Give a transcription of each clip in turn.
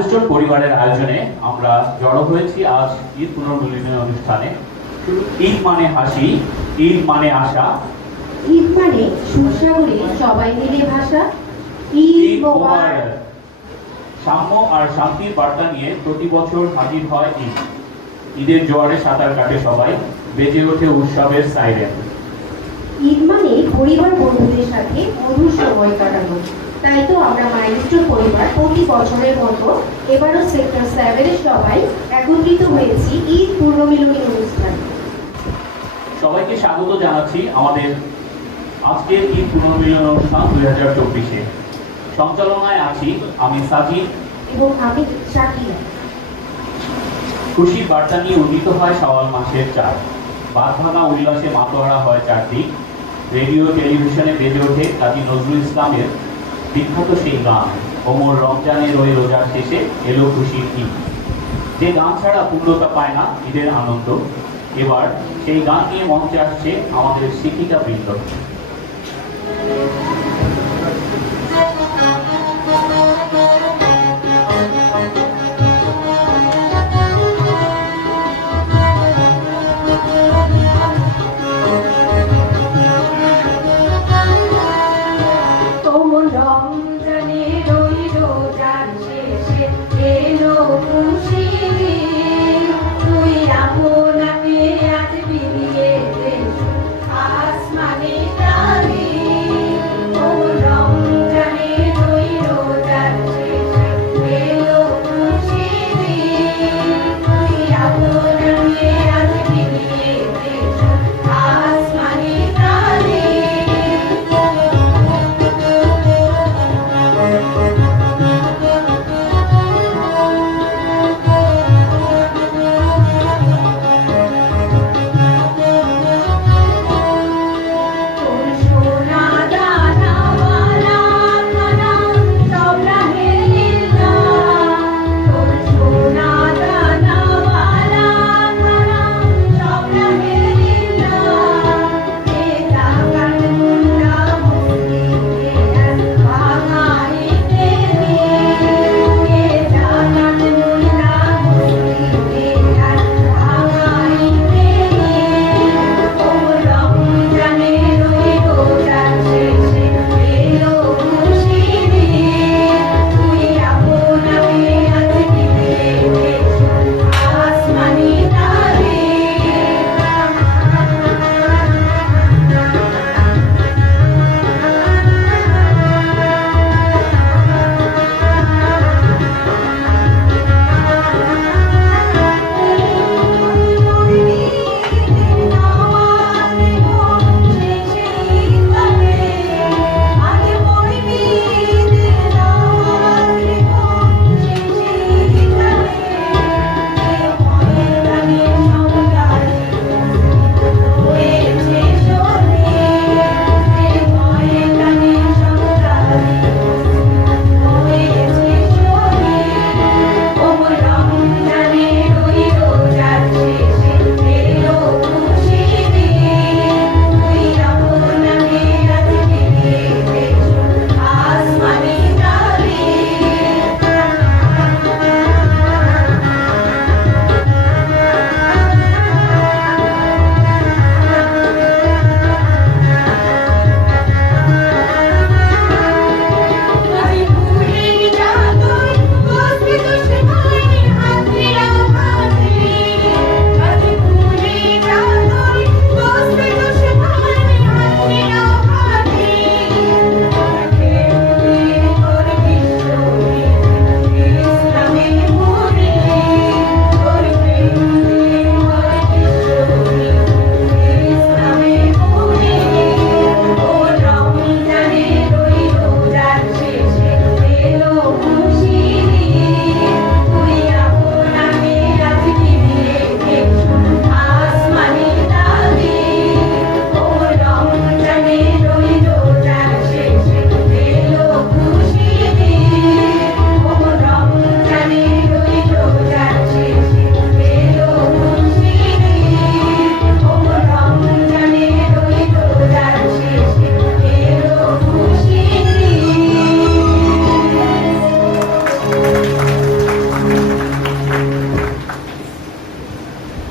Milestone পরিবারের আয়োজনে আমরা জড়ো হয়েছি আজ ঈদ পুনর্মিলনী অনুষ্ঠানে। ঈদ মানে হাসি, ঈদ মানে আশা, ঈদ মানে সুস্বাগরে সবাই মিলে ভাষা। ঈদ মোবারক। সাম্য আর শান্তির বার্তা নিয়ে প্রতি বছর হাজির হয় ঈদ। ঈদের জোয়ারে সাঁতার কাটে সবাই, বেজে ওঠে উৎসবের সাইরেন। ঈদ মানে পরিবার বন্ধুদের সাথে মধুর সময় কাটানো। তাই তো আমরা মাইলস্টোন পরিবার প্রতি বছরের মতো এবারও সেক্টর 7 এর সবাই একত্রিত হয়েছি ঈদ পুনর্মিলনী অনুষ্ঠানে। সবাইকে স্বাগত জানাচ্ছি আমাদের আজকের ঈদ পুনর্মিলন অনুষ্ঠান 2024-এ। সঞ্চালনায় আছি আমি সাজিদ এবং আমি শাকিরা। খুশির বার্তা নিয়ে উন্নীত হয় শাওয়াল মাসের চাঁদ। বাঁধ ভাঙা উল্লাসে মাতোয়ারা হয় চারদিক। রেডিও টেলিভিশনে বেজে ওঠে কাজী নজরুল ইসলামের বিখ্যাত সেই গান, ওমর রমজানের ওই রোজার শেষে এলো খুশির ঈদ। যে গান ছাড়া পূর্ণতা পায় না ঈদের আনন্দ। এবার সেই গান নিয়ে মঞ্চে আসছে আমাদের শিক্ষিকা বৃন্দ। রমজানের ওই রোজার শেষে এলো খুশির ঈদ। তুই আপনাকে আজ বিলিয়ে দে আসমানে।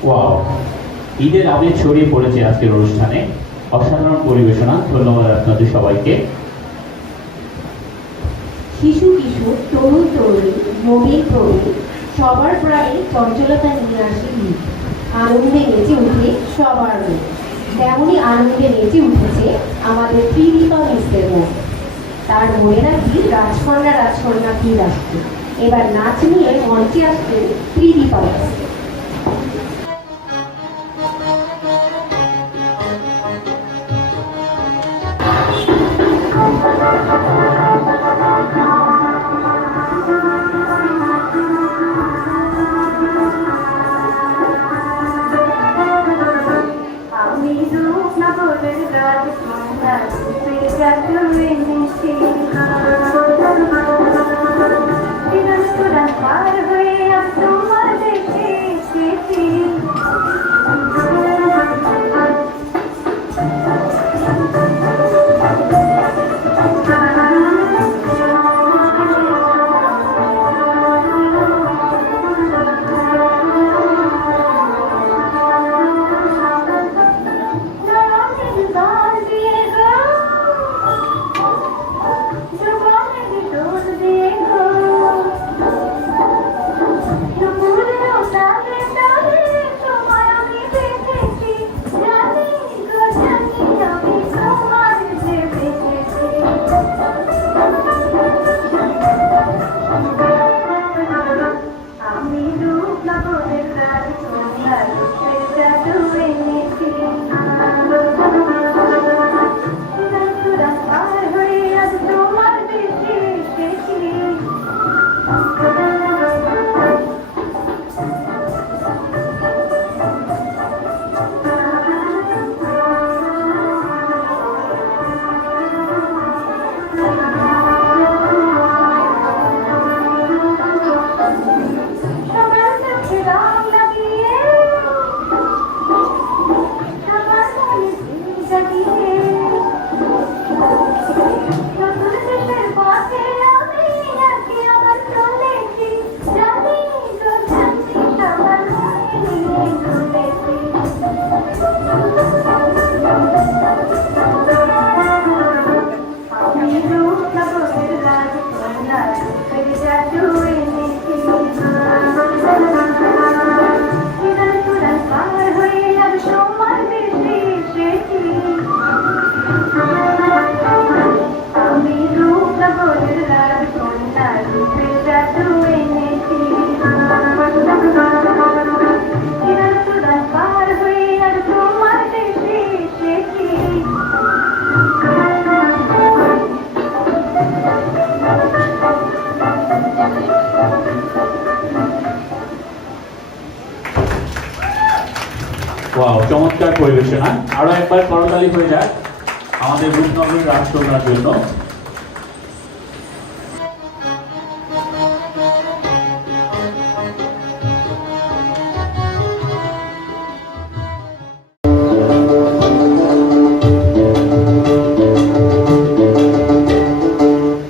ওয়াও, ঈদের আমেজ ছড়িয়ে পড়েছে আজকের অনুষ্ঠানে। অসাধারণ পরিবেশনা, ধন্যবাদ আপনাদের সবাইকে। শিশু কিশোর, তরুণ তরুণী, নবীন প্রবীণ সবার প্রাণে চঞ্চলতা নিয়ে আসে ঈদ। আনন্দে নেচে উঠে সবার মন। তেমনই আনন্দে নেচে উঠেছে আমাদের ত্রিদীপা মিসের মন। তার মনে নাকি রাজকন্যা কি আসছে। এবার নাচ নিয়ে মঞ্চে আসছে ত্রিদীপা মিস। আমি রূপনগরের রাজকন্যা রূপে জাদুয়ে মিশি দিনাজপুরা পার হয়ে আজ তোমার দেশে এসেছি আমি রূপনগরের রাজকন্যা রূপে জাদুয়ে মিশি দিনাজপুরা পার হয়ে আজ তোমার দেশে এসেছি সবার চোখে রং লাগিয়ে সবার মনে দিন জাগিয়ে নতুন দেশের পথে আমি আজকে আবার চলেছি জানি গো জানি সবার মনে নিয়ে চলেছি আমি রূপনগরের রাজকন্যা রূপের জাদুয়ে মিশি দিনাজপুরা পার হয়ে আজ তোমার দেশে এসেছি আমি রূপনগরের রাজকন্যা রূপে জাদুয়ে মিশি দিনাজপুরা পার হয়ে আজ তোমার দেশে এসেছি ওয়াও, চমৎকার পরিবেশনা। আরো একবার করতালি হয়ে যাক আমাদের রূপনগরের রাজকন্যার জন্য।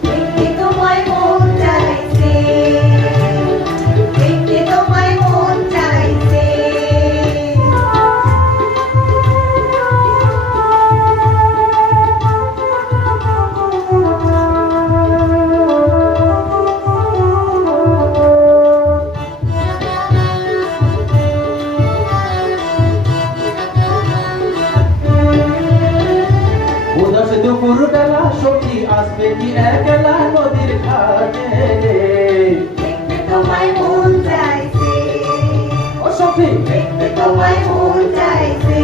দেখতে তোমায় মন চাইছে দেখতে তোমায় মন চাইছে উদাস দুপুর বেলা সখী আসবে কি একলা নদীর ঘাটে দেখতে তোমায় মন চাইছে ও সখী দেখতে তোমায় মন চাইছে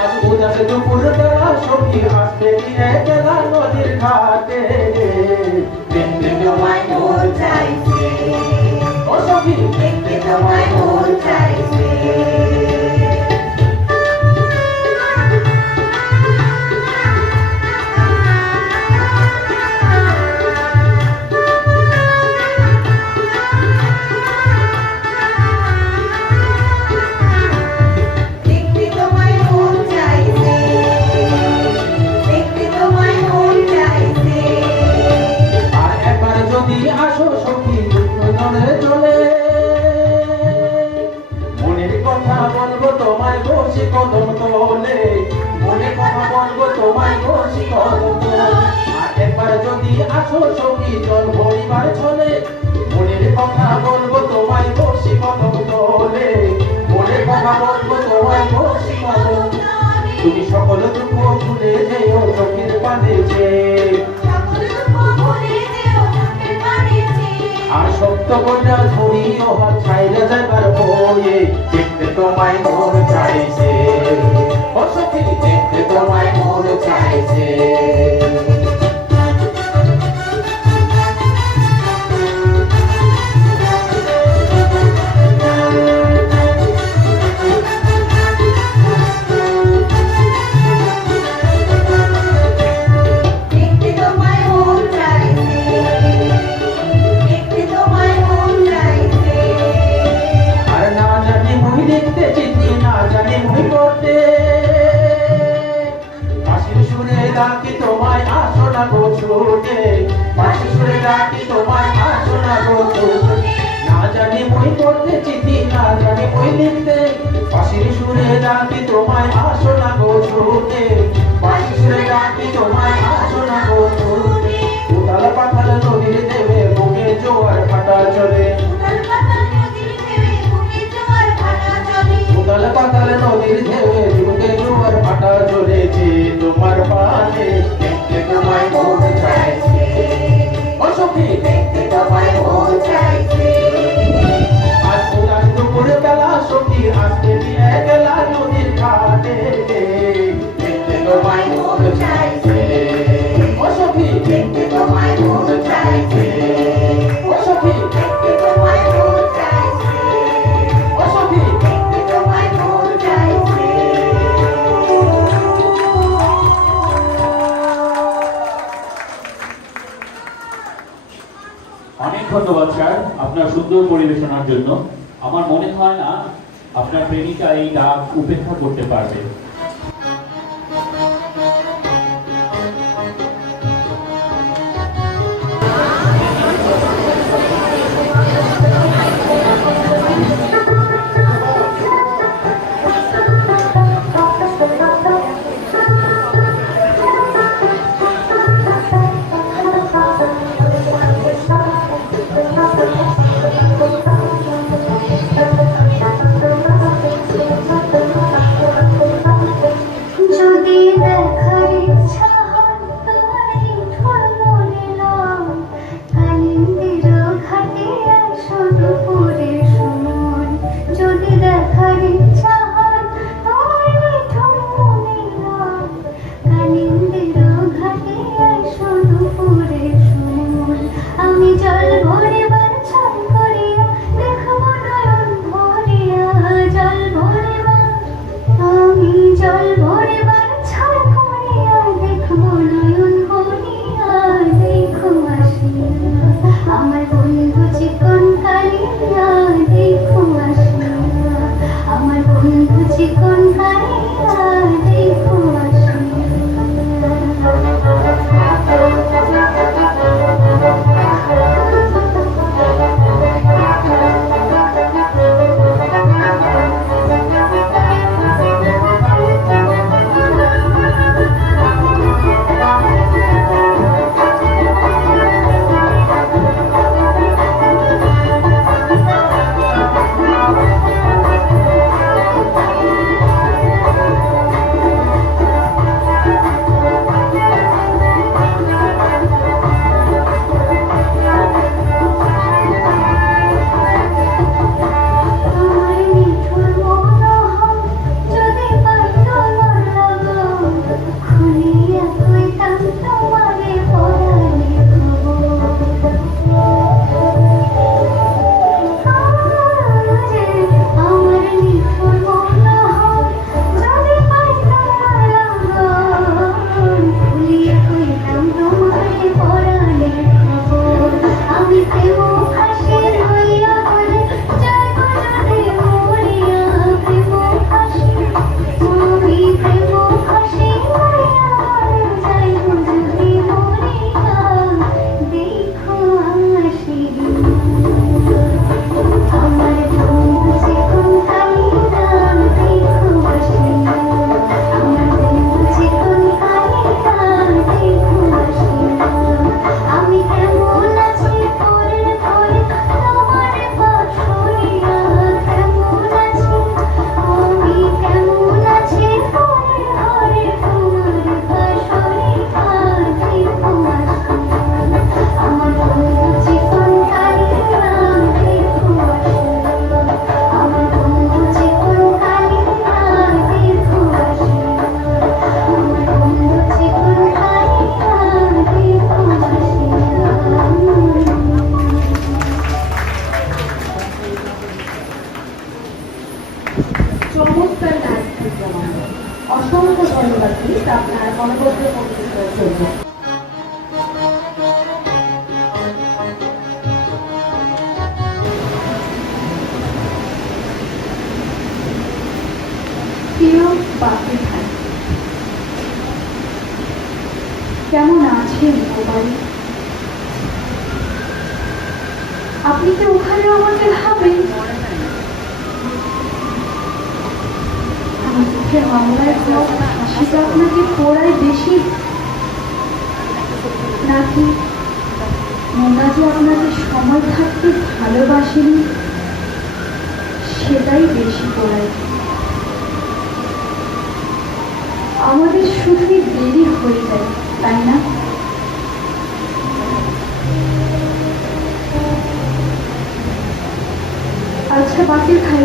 আজ উদাস দুপুর বেলা সখী আসবে কি একলা নদীর ঘাটে দেখতে তোমায় মন চাইছে ও সখী দেখতে তোমায় মন চাইছে দেখতে তোমায় মন চাইছে দেখতে তোমায় মন চাইছে আর একবার যদি আসো সখী দুঃখ জলে চলে মনে তোমায় বসে কদম তোলে মনে কথা বলবো তোমায় বসে কদম তোলে আর একবার যদি আসো সখী চল পরিবার চলে মনের কথা বলবো তোমায় বসে কদম তোলে মনের কথা বলবো তোমায় বসে কদম তুমি সকল দুঃখ ভুলে যেও চোখের পানে আর সত্য কন্যা ধরিও হাত ছাইরা যাইবার বয়ে দেখতে তোমায় মন চাইছে ও সখী দেখতে তোমায় মন চাইছে ডাকি তোমায় আসো না গো ছুটে বাঁশি সুরে ডাকি তোমায় আসো না গো ছুটে না জানি মই পড়তে চিঠি না জানি মই লিখতে বাঁশির সুরে ডাকি তোমায় আসো না গো ছুটে বাঁশি সুরে ডাকি তোমায় আসো না গো ছুটে উতাল পাতাল নদীর দেবে বুকে জোয়ার ভাটা চলে উতাল পাতাল নদীর দেবে বুকে জোয়ার ভাটা চলেছে তোমার পানে দেখতে তোমায় মন চাইছে ও সখী দেখতে তোমায় মন চাইছে আজ উদাস দুপুরে বেলা সখী আসতে দিয়ে গেলা নদীর ঘাটে দেখতে তোমায় মন চাইছে ও সখী দেখতে তোমায় মন চাইছে ও সখী দেখতে তোমায় মন চাইছে ও সখী দেখতে তোমায় মন চাইছে অনেক ধন্যবাদ স্যার আপনার সুন্দর পরিবেশনার জন্য। আমার মনে হয় না আপনার প্রেমিকা এই ডাক উপেক্ষা করতে পারবে। চমৎকার নাচ প্রমাণ। অসংখ্য ধন্যবাদ মিস আপনার অনবদ্য বক্তৃতার জন্য। প্রিয় বাকি ভাই, কেমন আছেন গোপালী? আপনি কি ওখানে আমাকে ভাবেন? আমার চোখের মামলায় হাসিটা আপনাকে পড়ায় বেশি, নাকি মোনা যে আপনাকে সময় থাকতে ভালোবাসেনি সেটাই বেশি পড়ায়? আমাদের শুধুই দেরি হয়ে যায়, তাই না? আচ্ছা বাকি ভাই,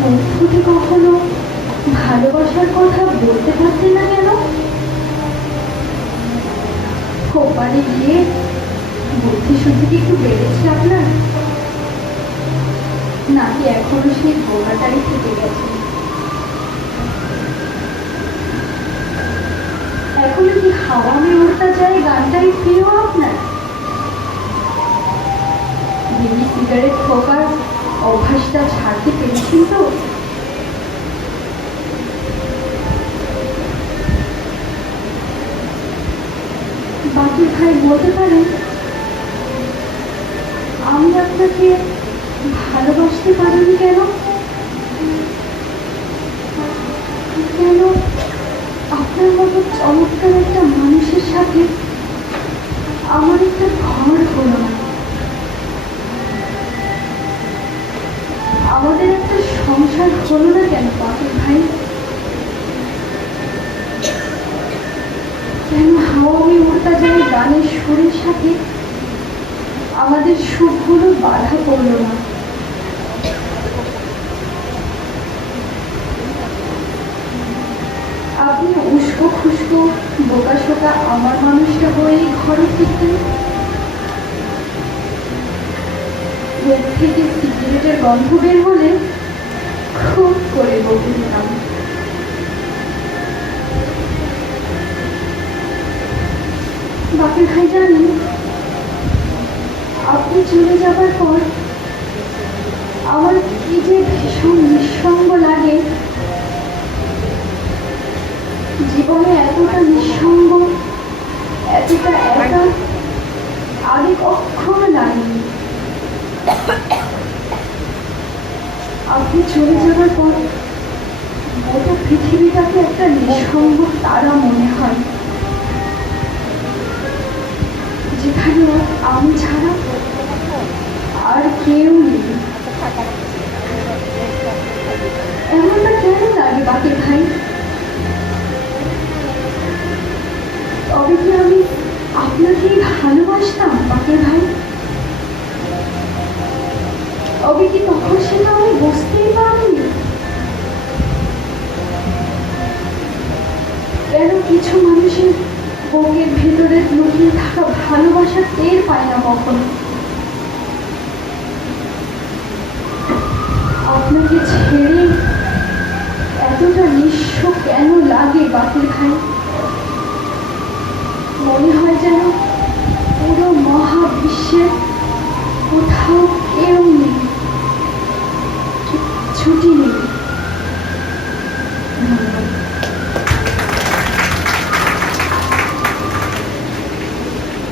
মুখ ফুটে কখনো ভালোবাসার কথা বলতে পারতেন না কেন? কোপারে গিয়ে বুদ্ধি শুদ্ধি কি একটু বেড়েছে আপনার, নাকি এখনো সেই গোড়াটাই থেকে গেছে? এখনো কি হাওয়া মে উড়তা যায় গানটাই প্রিয় আপনার? বিড়ি সিগারেট খোকার অভ্যাসটা ছাড়তে পেরেছেন তো? বাকি ভাই বলতে পারেন আমি আপনাকে ভালোবাসতে পারিনি কেন? কেন আপনার মতো চমৎকার একটা মানুষের সাথে আমার একটা ঘর হলো না? আমাদের একটা সংসার হলো না কেন বাকি ভাই? কেন হাওয়া মে উড়তা যায় গানের সুরের সাথে আমাদের সুখগুলো বাধা পড়লো না? আপনি উস্কো খুস্কো বোকা শোকা আমার মানুষটা হয়ে ঘরে ফিরতেন, মুখ থেকে সিগারেটের গন্ধ বের হলে খুব করে বকে দিতাম। বাকি ভাই জানেন, আপনি চলে যাবার পর আমার কি যে ভীষণ নিঃসঙ্গ লাগে। জীবনে এতটা নিঃসঙ্গ, এতটা একা আগে কখনো লাগেনি। আপনি চলে যাবার পর গোটা পৃথিবীটাকে একটা নিঃসঙ্গ তারা মনে হয়, যেখানে আমি ছাড়া আর কেউ নেই। এমনটা কেন লাগে বাকি ভাই? তবে কি আমি আপনাকেই ভালোবাসতাম বাকি ভাই? তবে কি তখন সেটা আমি বুঝতেই পারিনি? কেন কিছু মানুষের বুকের ভেতরে লুকিয়ে থাকা ভালোবাসা টের পায় না কখনো? আপনাকে ছেড়ে এতটা নিঃস্ব কেন লাগে বাকি ভাই? মনে হয় যেন পুরো মহাবিশ্বের কোথাও কেউ নেই, ছুটি নেই।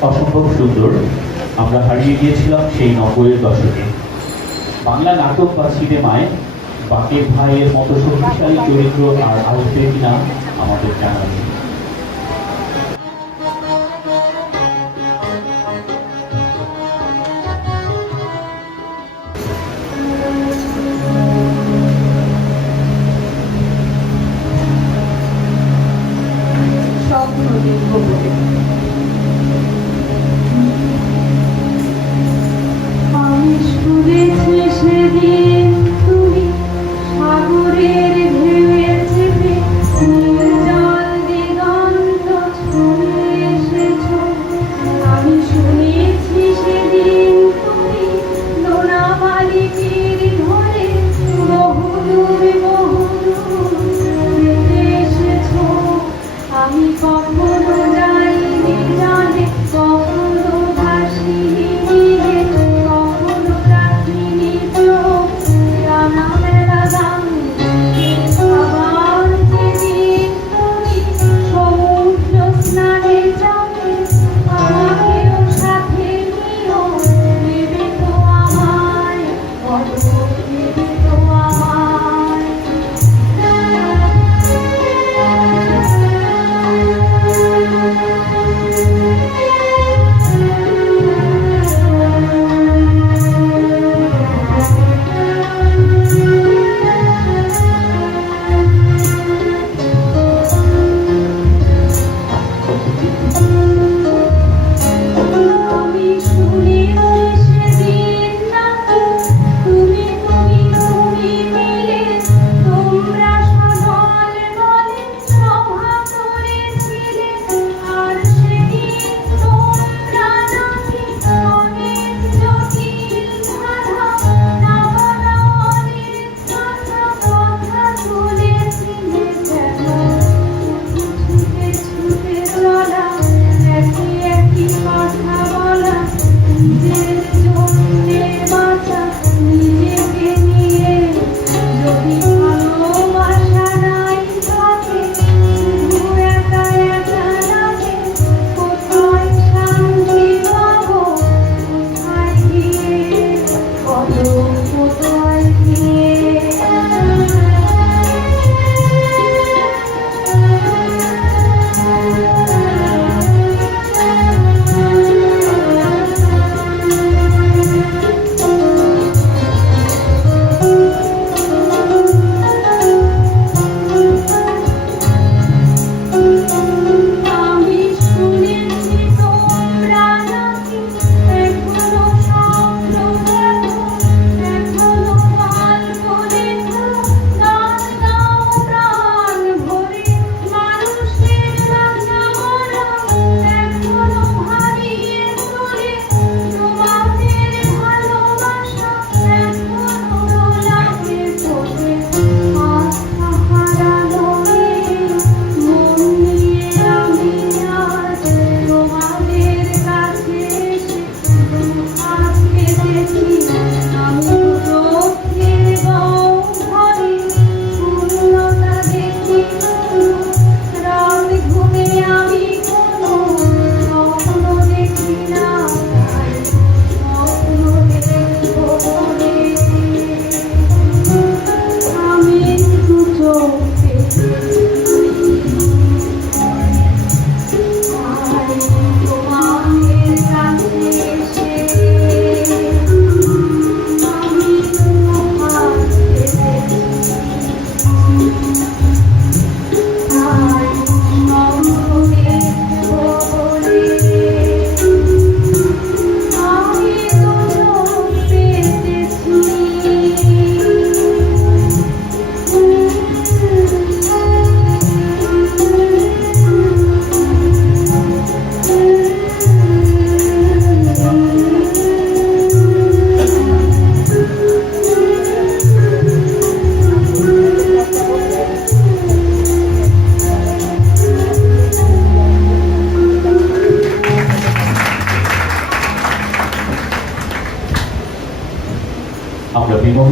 অসম্ভব সুন্দর। আমরা হারিয়ে গিয়েছিলাম সেই 90-এর দশকে। বাংলা নাটক বা সিনেমায় বাকের ভাইয়ের মতো শক্তিশালী চরিত্র আর আসবে কিনা আমাদের জানা নেই। স্বপ্ন দেখব বলে আমি শুনেছি সেদিন তুমি সাগরের ঢেউয়ে চেপে নীল জল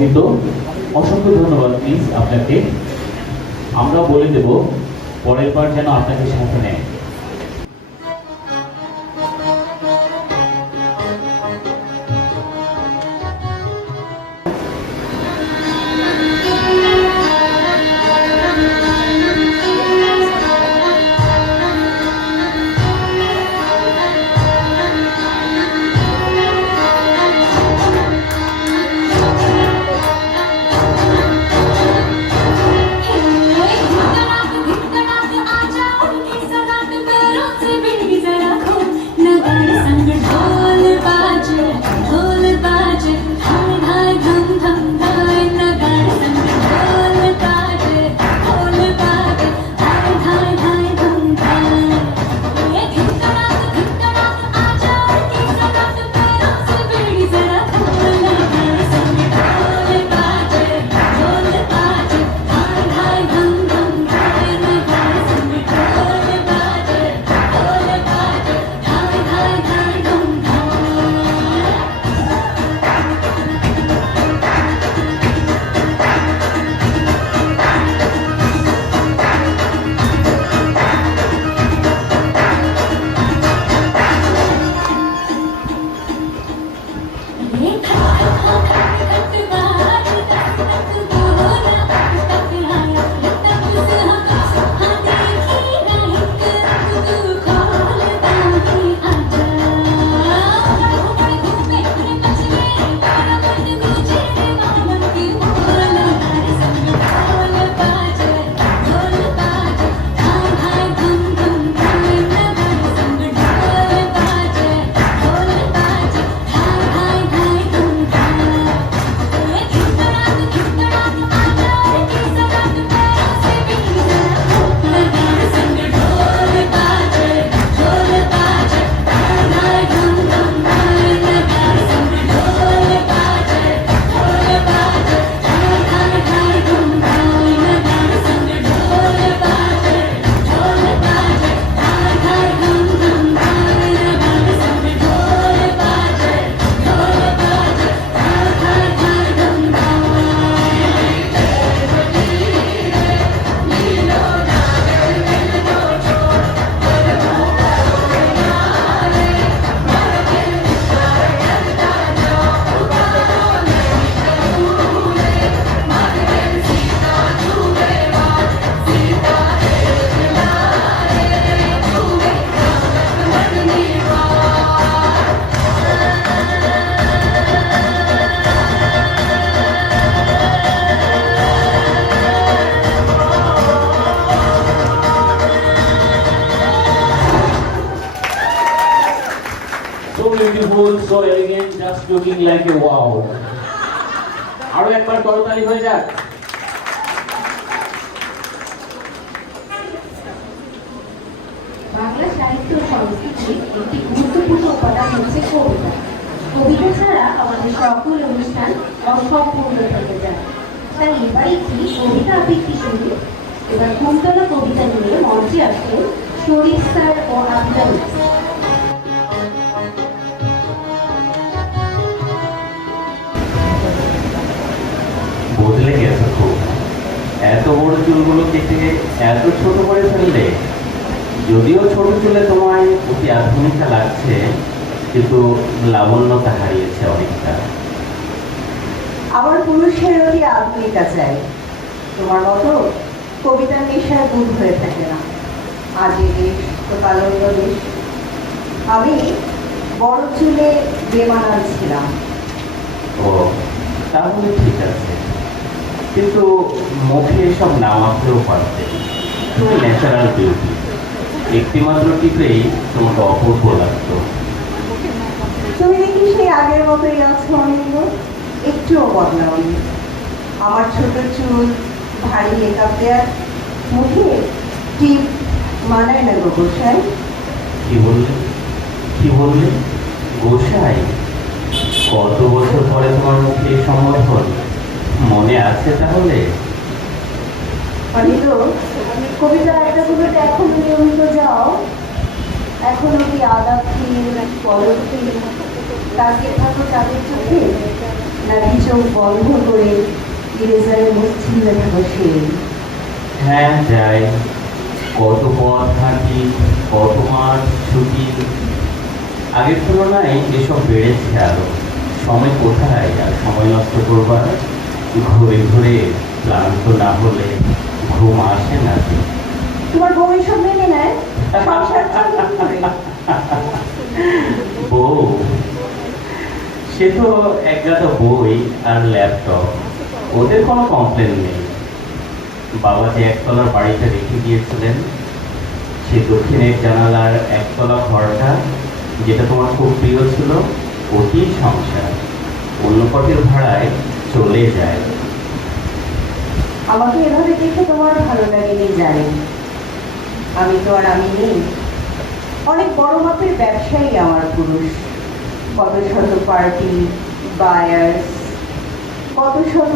মোহিত, অসংখ্য ধন্যবাদ প্লিজ আপনাকে। আমরা বলে দেব পরের বার যেন আপনাকে সাথে নেয়। Beautiful, so elegant, just looking like a wow. আরো একবার করতালি হয়ে যাক। বাংলা সাহিত্য ও সংস্কৃতির একটি গুরুত্বপূর্ণ উপাদান হচ্ছে কবিতা। কবিতা ছাড়া আমাদের সকল অনুষ্ঠান অসম্পূর্ণ থেকে যায়। তাই এবার একটি কবিতা আবৃত্তি শুরু। এবার কুন্তলা কবিতা নিয়ে মঞ্চে আসেন শরীফ স্যার ও আফজাল। বদলে গেছে খুব, এত বড় চুলগুলো কেটে এত ছোট করে ফেললে। যদিও ছোট চুলে তোমায় অতি আধুনিকা লাগছে, কিন্তু লাবণ্যতা হারিয়েছে অনেকটা। আমার পুরুষের অতি আধুনিকা চাই, তোমার মতো কবিতার নেশায় বুধ হয়ে থাকে না। আজ এ দেশ তো কাল অন্য দেশ। আমি বড় চুলে বেমানান ছিলাম। ও, তাহলে ঠিক আছে, কিন্তু মুখে এসব না মাত্রেও পারতে। তুমি ন্যাচারাল বিউটি, একটিমাত্র টিপেই তোমাকে অপূর্ব লাগতো। তুমি দেখি সেই আগের মতোই আছো অনিন্দ, একটুও বদলাওনি। আমার ছোট চুল, ভারী মেকআপ দেওয়ার, মুখে টিপ মানায় না গো গোসাই। কি বললে, কি বললে? গোসাই? কত বছর পরে তোমার মুখে এই সম্বোধন, মনে আছে তাহলে? অনিন্দ, কবিতা আড্ডাগুলোতে এখনো নিয়মিত যাও? এখনো কি আলাপ পলক তাকিয়ে থাকো তাদের চোখে? নাকি চোখ বন্ধ করে ইরেজারে মসজিদে থাকো সেই? হ্যাঁ যাই, কত পথ হাঁটি, কত মাঠ ছুটি। আগের তুলনায় এসব বেড়েছে আরো। সময় কোথায় আর সময় নষ্ট করবার? ঘুরে ঘুরে ক্লান্ত না হলে ঘুম আসে না। তোমার বউ এসব মেনে নেয়? সংসার চলে কি করে? বউ, সে তো একগাদা বই আর ল্যাপটপ, ওদের কোনো কমপ্লেন নেই। বাবা যে একতলার বাড়িটা রেখে গিয়েছিলেন, সে দক্ষিণের জানালার একতলা ঘরটা, যেটা তোমার খুব প্রিয় ছিল, ওটি সংসার। অন্য পথের ভাড়ায় চলে যায়। আমাকে এভাবে দেখে তোমার ভালো লাগেনি জানি। আমি তো আর আমি নেই। অনেক বড় মাপের ব্যবসায়ী আমার পুরুষ। কত শত পার্টি, বায়ার্স, কত শত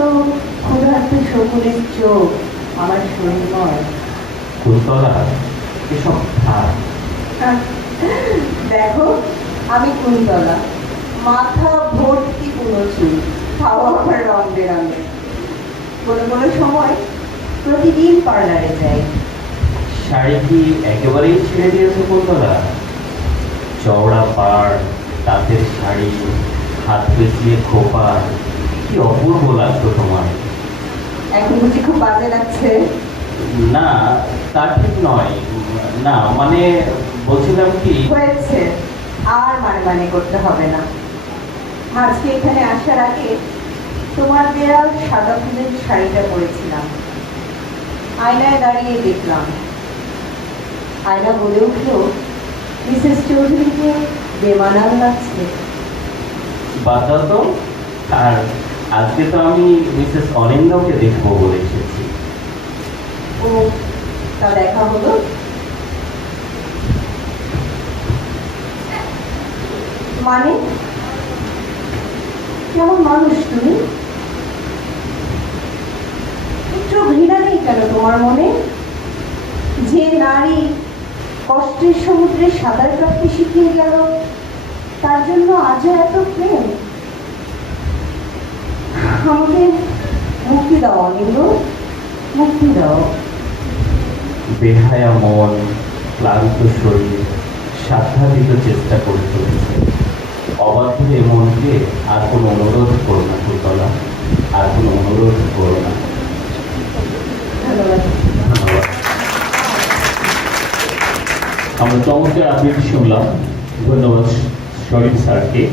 ক্ষুধার্ত শকুনের চোখ আমার শরীরময়। কুন্তলা, এসব থাক। দেখো, আমি কুন্তলা, মাথা ভর্তি পুরো চুল, খাওয়া আমার রং বেরঙের। কোনো কোনো সময় প্রতিদিন পার্লারে যাই। শাড়ি কি একেবারেই ছেড়ে দিয়েছে কুন্তলা? চওড়া পাড়, তাঁতের শাড়ি, হাত পেঁচিয়ে খোপা, কি অপূর্ব লাগতো তোমার। এখন বুঝি খুব বাজে লাগছে? না, তা ঠিক নয়। না মানে বলছিলাম কি, হয়েছে, আর মানে করতে হবে না। আজকে এখানে আসার আগে তোমার দেওয়া সাদা ফুলের শাড়িটা পরেছিলাম। আয়নায় দাঁড়িয়ে দেখলাম। আয়না বলে উঠলো, মিসেস চৌধুরীকে বেমানান লাগছে। বাদ দাও তো। আর আজকে তো আমি মিসেস অনিন্দাকে দেখবো বলে এসেছি। ও, তা দেখা হলো? মানে কেমন মানুষ তুমি? একটু ঘৃণা নেই কেন তোমার মনে? যে নারী কষ্টের সমুদ্রে সাঁতার কাটতে শিখিয়ে গেল, তার জন্য আজও এত প্রেম। আমাকে মুক্তি দাও অনিন্দ, মুক্তি দাও। বেহায়া মন, ক্লান্ত শরীর সাধ্যাতীত চেষ্টা করে চলেছে। অবাধ্য এ মনকে আর কোনো অনুরোধ করো না কুন্তলা, আর কোনো অনুরোধ করো না। ধন্যবাদ। ধন্যবাদ। আমরা চমৎকার আবৃত্তি শুনলাম। ধন্যবাদ শরীফ স্যারকে।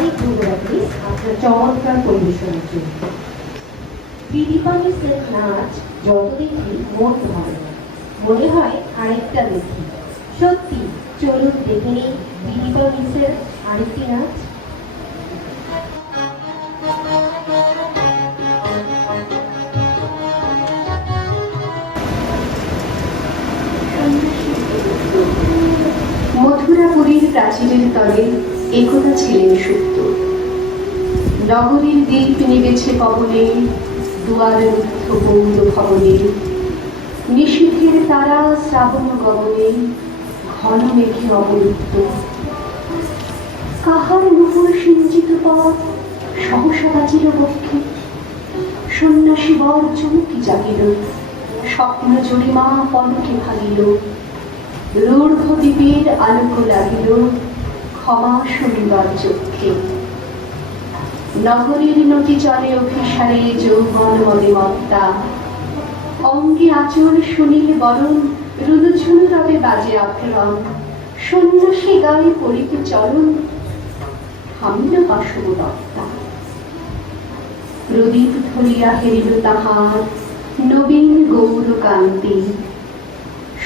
অনেক ধন্যবাদ মিস আপনার চমৎকার পরিবেশনের জন্য। দিদিপা মিসের নাচ যত দেখি মন ভালো, মনে হয় আরেকটা দেখি। সত্যি, চলুন দেখে নিই দিদিপা মিসের আরেকটি নাচ। মথুরাপুরীর প্রাচীরের তলে একথা ছিলেন সুপ্ত। নগরীর দীপ নিবেছে পবনে, দুয়ার রুদ্ধ গৌর ভবনে। নিষিদ্ধের তারা শ্রাবণ গগনে, ঘন মেঘে অবরুদ্ধ। কাহার নুপুর সিঞ্চিত পথ সহসা বাজিল বক্ষে। সন্ন্যাসী বর চমকি জাগিল, স্বপ্ন জরিমা পলকে ভাঙিল। রূঢ় দ্বীপের আলোক লাগিল, ক্ষমা সুন্দর চক্ষে। নগরীর নদী জলে অভিসারে যৌবন মদে মত্তা। অঙ্গে আচর শুনিলে বরণ, রুনুঝুনু রবে বাজে আভরণ। সন্ন্যাসী গায়ে পড়িতে চরণ, থামিল বাসব দত্তা। প্রদীপ ধরিয়া হেরিল তাহার নবীন গৌর কান্তি।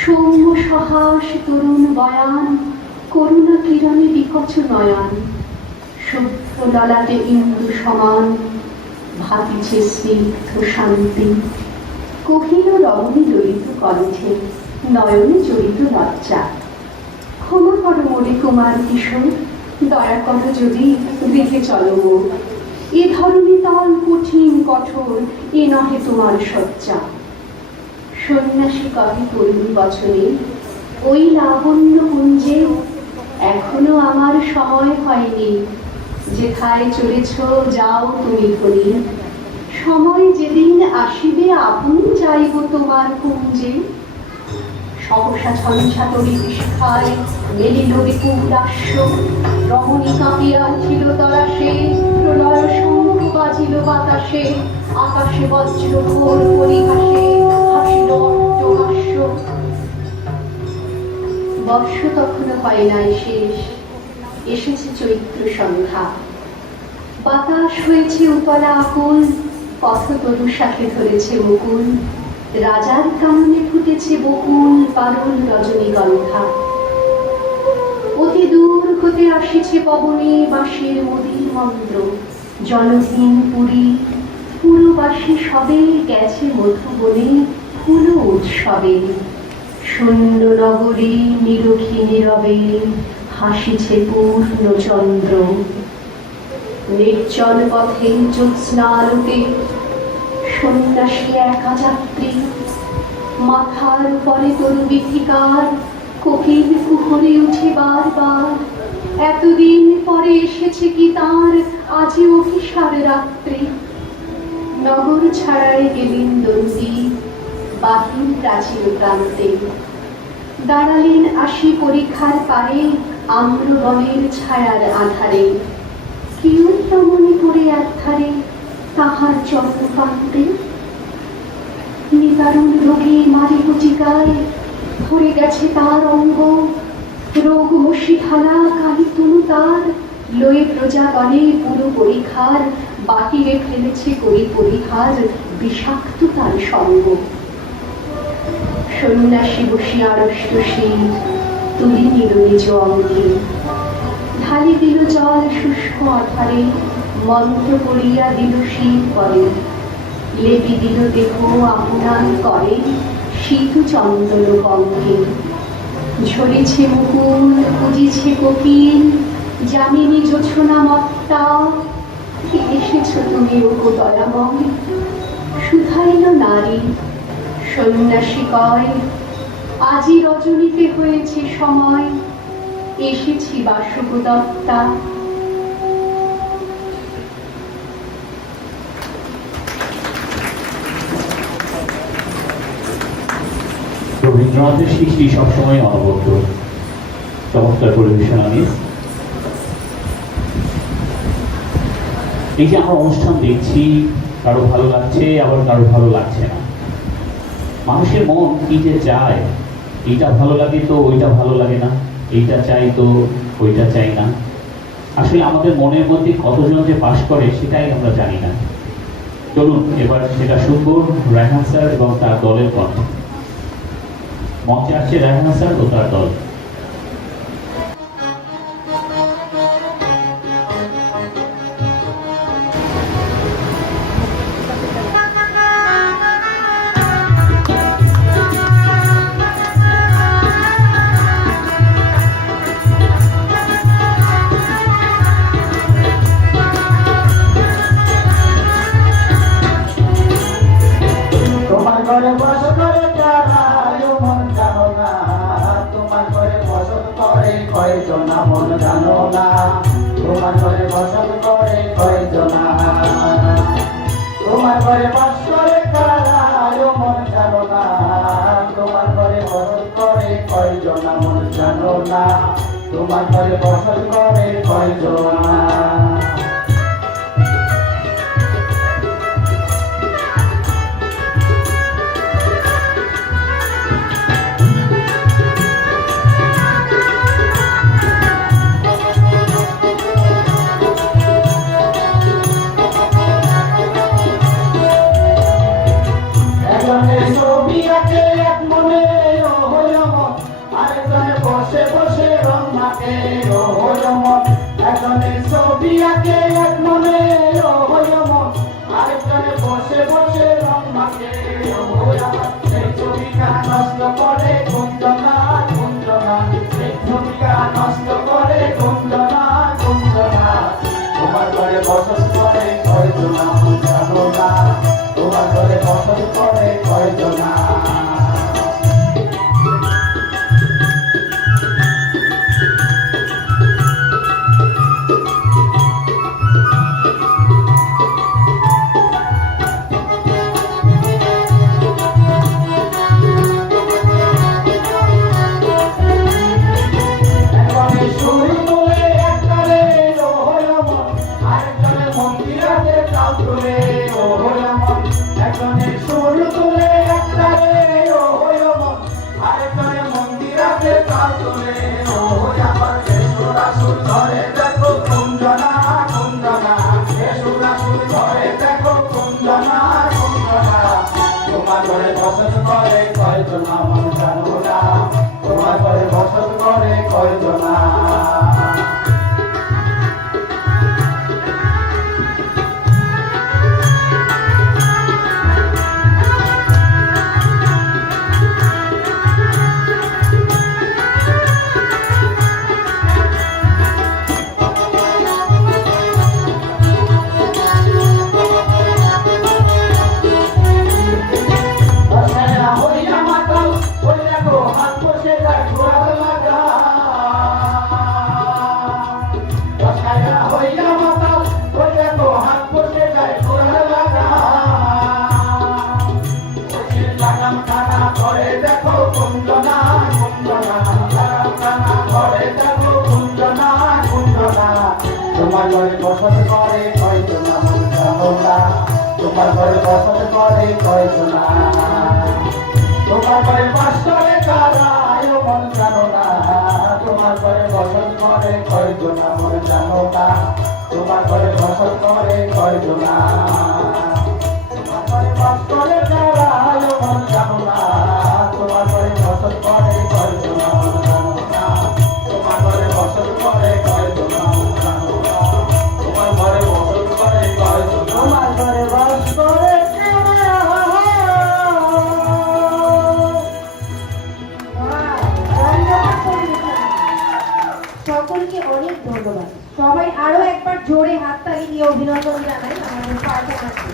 সৌম্য সহাস তরুণ বয়ান, করুণা কিরণে বিকচ নয়ন। শুভ্র ললাটে ইন্দু সমান, ভাতিছে স্নিগ্ধ শান্তি। কহিল রমণী ললিত কণ্ঠে, নয়নে জড়িত লজ্জা। ক্ষমা করো মোরে কুমার কিশোর, দয়া করো যদি গৃহে চলো মোর। এ ধরনী তল কঠিন কঠোর, এ নহে তোমার শয্যা। সন্ন্যাসী কবি তরুণ বচনে, ওই লাবণ্য কুঞ্জে এখনো আমার সময় হয়নি। যেথায় চলেছ যাও তুমি ধনী, সময় যেদিন আসিবে আপন যাইব তোমার কুঞ্জে। সহসা ঝঞ্ঝা তরি শিখায় মেলিল রিপুরাস্য। রমণী কাঁপিয়া উঠিল তরাসে, প্রলয় শঙ্খ বাজিল বাতাসে। আকাশে বজ্র ঘোর পরিহাসে, হাসিল অট্টহাস্য। বর্ষ তখনো হয় নাই শেষ, এসেছে চৈত্র সন্ধ্যা। বাতাস হয়েছে উতলা আকুল, পথতরু শাখে ধরেছে মুকুল। রাজার কাননে ফুটেছে বকুল, পারুল রজনীগন্ধা। অতি দূর হতে আসিছে পবনে বাঁশির মদির মন্ত্র। জনহীন পুরী পুরবাসী সবে গেছে মধুবনে ফুল উৎসবে। শূন্য নগরী নিরখী নীরবে, হাসিছে পূর্ণচন্দ্র। নির্জন পথে জ্যোৎস্নালোকে সন্ন্যাসী একা যাত্রী। মাথার উপরে তরু বিথিকার, কোকিল কুহরে উঠে বারবার। এতদিন পরে এসেছে কি তার আজি অভিসার রাত্রি। নগর ছাড়ায় গেলেন দন্ডী, বাহির প্রাচীর প্রান্তে। দাঁড়ালেন আসি পরীক্ষার পারে, আম্রবনের ছায়ার আধারে। কেউ রমণী পড়ে একধারে, তাহার চন্দ্রকান্তে। নিদারুণ রোগে মারি গুটিকায়, ভরে গেছে তার অঙ্গ। রোগ মশি ঢালা কালি তনু তার, লয়ে প্রজাগণে পুরো পরীক্ষার। বাহিরে ফেলেছে করি পরিহার, বিষাক্ত তার সঙ্গ। সন্ন্যাসী বসিয়া আড়ষ্ট শির, তুলি নিল নিজ অঙ্গে। ঢালি দিল জল শুষ্ক আধারে, মন্ত্র করিয়া দিল শীত পরে। লেপি দিল দেহ আপনার করে, শীত চন্দন বঙ্গে। ঝরেছে মুকুল, খুঁজিছে কোকিল, যামিনী জোছনা মত্তা। এসেছ তুমি ওগো দয়াময়, শুধাইল নারী। সন্ন্যাসী কয়, আজি রজনীতে হয়েছে সময়, এসেছি বাসব দত্তা। রবীন্দ্রনাথের সৃষ্টি সবসময় অনবদ্য। চমৎকার পরিবেশনা মিস। এই যে আমরা অনুষ্ঠান দেখছি, কারো ভালো লাগছে আবার কারো ভালো লাগছে না। মানুষের মন কি যে চায়, এইটা ভালো লাগে তো ওইটা ভালো লাগে না, এইটা চাই তো ওইটা চাই না। আসলে আমাদের মনের মধ্যে কতজন যে বাস করে সেটাই আমরা জানি না। চলুন এবার সেটা শুনবো রায়হান স্যার এবং তার দলের কণ্ঠে। মঞ্চে আসছে রায়হান স্যার ও তার দল। তোমার ঘরে বস করে যারা মন জানো না, তোমার ঘরে বসত করে কয়জনা মন জানো না, তোমার ঘরে বসত করে কয়জনা, তোমার ঘরে বস করে যারা মন জানো না, তোমার ঘরে বসত করে কয়জনা মন জানো না, তোমার ঘরে বসত করে কয়জনা। একজনের ছবি আঁকে এক মনে হইল মন, আরেকজনে বসে বসে রং মাখে হইল মন। একজনের ছবি আঁকে এক মনে হইল মন, আরেকজনে বসে বসে রং মাখে হইল মন। সেই ছবিটা নষ্ট করে কুঞ্জনা কুঞ্জনা, সেই ছবিটা নষ্ট করে কুঞ্জনা কুঞ্জনা। তোমার ঘরে বসত করে কয়জনা মন জানো না, তোমার ঘরে বসত করে কয়জনা। একজনে সুর তুলে একটারে হইল মন, আরেকজনে মন্দিরাতে তাল তুলে হইল মন। একজনে সুর তুলে একটারে হইল মন, আরেকজনে মন্দিরাতে তাল তুলে হইল মন। সুরাসুর ধরে দেখো কুঞ্জনা কুঞ্জনা, সুরাসুর ধরে দেখো কুঞ্জনা কুঞ্জনা। তোমার ঘরে বসত করে কয়জনা মন জানো না, তোমার ঘরে বসত করে কয়জনা। দশায়া হইয়া মাতাল ওই দেখো হাত বসে যায় ঘোড়ার লাগা। দশায়া হইয়া মাতাল ওই দেখো হাত বসে যায় ঘোড়ার লাগা। ওই লাগাম টানা ধরে দেখো কুঞ্জনা কুঞ্জনা, লাগাম টানা ধরে দেখো কুঞ্জনা কুঞ্জনা। তোমার ঘরে বসত করে কয়জনা মন জানো না, তোমার ঘরে বসত করে কয়জনা। তোমার ঘরে বাস করে কারা মন জানো না, তোমার ঘরে বসত করে কয়জনা মন জানো না, তোমার ঘরে বসত করে কয়জনা। তোমার ঘরে বাস করে কারা মন জানো না, তোমার ঘরে বসত করে কয়জনা মন জানো না, তোমার ঘরে বসত করে কয়জনা মন জানো না, তোমার ঘরে বসত করে কয়জনা। তোমার ঘরে বাস করে সকলকে অনেক ধন্যবাদ। সবাই আরো একবার জোরে হাততালি দিয়ে অভিনন্দন জানাই আমাদের পারফরম্যান্সকে।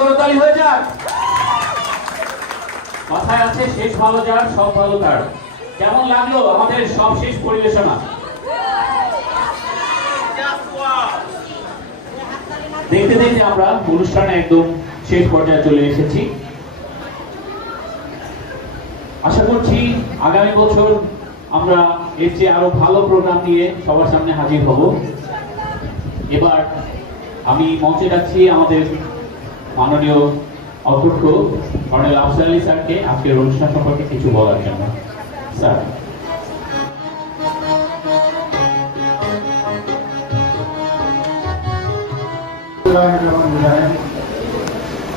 করতালি হয়ে যাক। কথায় আছে শেষ ভালো যার সব ভালো তার। কেমন লাগলো আমাদের সব শেষ পরিবেশনা? দেখতে দেখতে আমরা অনুষ্ঠানে একদম শেষ পর্যায়ে চলে এসেছি। আশা করছি আগামী বছর আমরা এর চেয়ে আরো ভালো প্রোগ্রাম নিয়ে সবার সামনে হাজির হব। এবার আমি মঞ্চে যাচ্ছি আমাদের মাননীয় অধ্যক্ষ কর্নেল আফজাল আলী স্যারকে আজকের অনুষ্ঠান সম্পর্কে কিছু বলার জন্য। স্যার।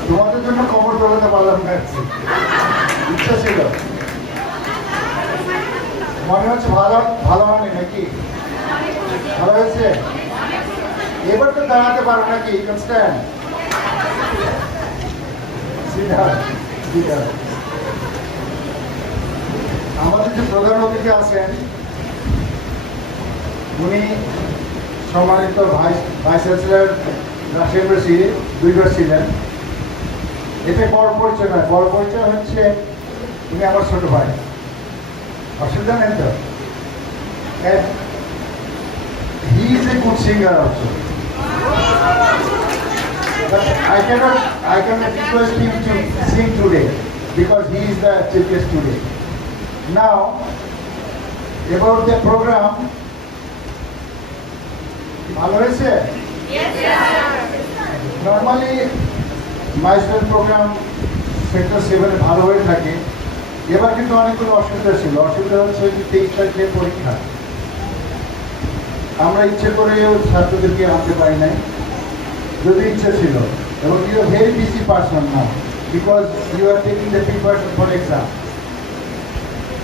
তোমাদের জন্য খবর তোলাতে পারলাম না, ইচ্ছা ছিল। মনে হচ্ছে ভালো ভালো হয়নি নাকি? ভালো হয়েছে? এবার তো দাঁড়াতে পারো নাকি? স্ট্যান্ড। আমাদের যে প্রধান অতিথি আছেন উনি সম্মানিত ভাইস চ্যান্সেলর রাজশাহী ইউনিভার্সিটি 2 বার ছিলেন। এটা বড় পরিচয় নয়, বড় পরিচয় হচ্ছে উনি আমার ছোট ভাই। অসুবিধা নেই তো? He is a good singer also, but I cannot request him to sing today because he is the chief guest today. Now about the program, ভালো হয়েছে? নর্মালি মাইলস্টোন প্রোগ্রাম সেক্টর 7 ভালো হয়ে থাকে। এবার কিন্তু অনেকগুলো অসুবিধা ছিল। অসুবিধা হচ্ছে 23 তারিখের পরীক্ষা, আমরা ইচ্ছে করেও ছাত্রদেরকে আনতে পারি নাই, যদি ইচ্ছে ছিল। এবং you are very busy person না, because you are taking the preparation for exam.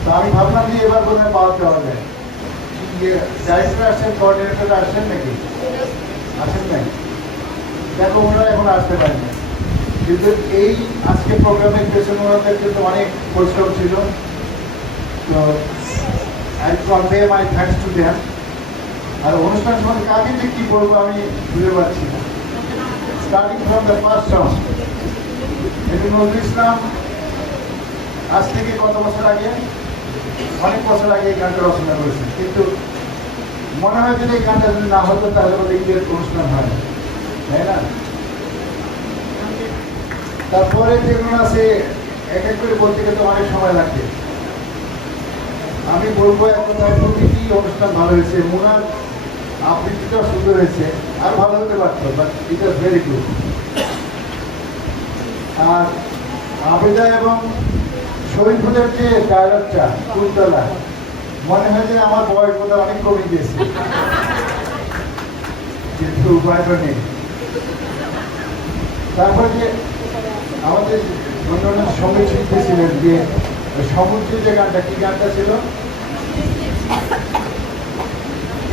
তো আমি ভাবলাম যে এবার বোধ হয় পাওয়া যাওয়া যায়। ডাইরেক্টর আসছেন, কোঅর্ডিনেটর আসছেন নাকি? আসেন নাই? দেখো ওনারা এখন আসতে পারেন না, কিন্তু এই আজকে প্রোগ্রামের পেছনে ওনাদের কিন্তু অনেক পরিশ্রম ছিল। তো I convey my thanks to them. আর অনুষ্ঠান সম্বন্ধে কাকে যে কী বলবো আমি বুঝতে পারছি না। Starting from the first song, এটা নজরুল ইসলাম আজ থেকে কত বছর আগে, অনেক বছর আগে এই গানটা রচনা করেছেন, কিন্তু মনে হয় যে এই গানটা যদি না হতো তাহলে বলে ঈদের অনুষ্ঠান হয় না, তাই না? তারপরে যেগুলো আছে এক এক করে বলতে গেলে অনেক সময় লাগবে। আমি বলবো এখন প্রতিটি অনুষ্ঠান ভালো হয়েছে, মুনার আবৃত্তিটাও সুন্দর হয়েছে, আর ভালো হতে পারতো, but it was very good. আর আবেদা এবং শরীফুলের যে ডায়লগটা কুলতলা, মনে হয় যে আমার বয়স বোধ অনেক কমে গিয়েছে, কিন্তু উপায় তো নেই। তারপরে যে আমাদের অন্যান্য সঙ্গীত শিল্পী ছিলেন, যে সমুদ্রের যে গানটা, কি গানটা ছিল,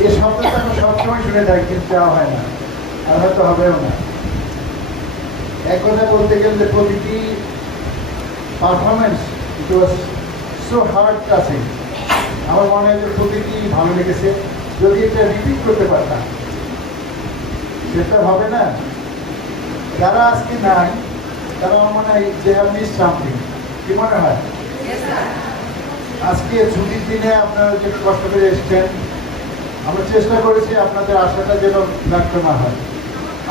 এই শব্দটা আমরা সবসময় শুনে থাকি, কিন্তু যাওয়া হয় না, আর হয়তো হবেও না। এক কথা বলতে গেলে প্রতিটি performance it was so hard touching. আমার মনে হয় যে প্রতিটি ভালো লেগেছে। যদি এটা রিপিট করতে পারতাম সেটা হবে না। যারা আজকে নাই তারা আমার মনে হয় যে হ্যাভ মিস সামথিং। কি মনে হয়? আজকে ছুটির দিনে আপনারা যে কষ্ট করে এসছেন, আমরা চেষ্টা করেছি আপনাদের আশাটা যেন ব্যর্থ না হয়।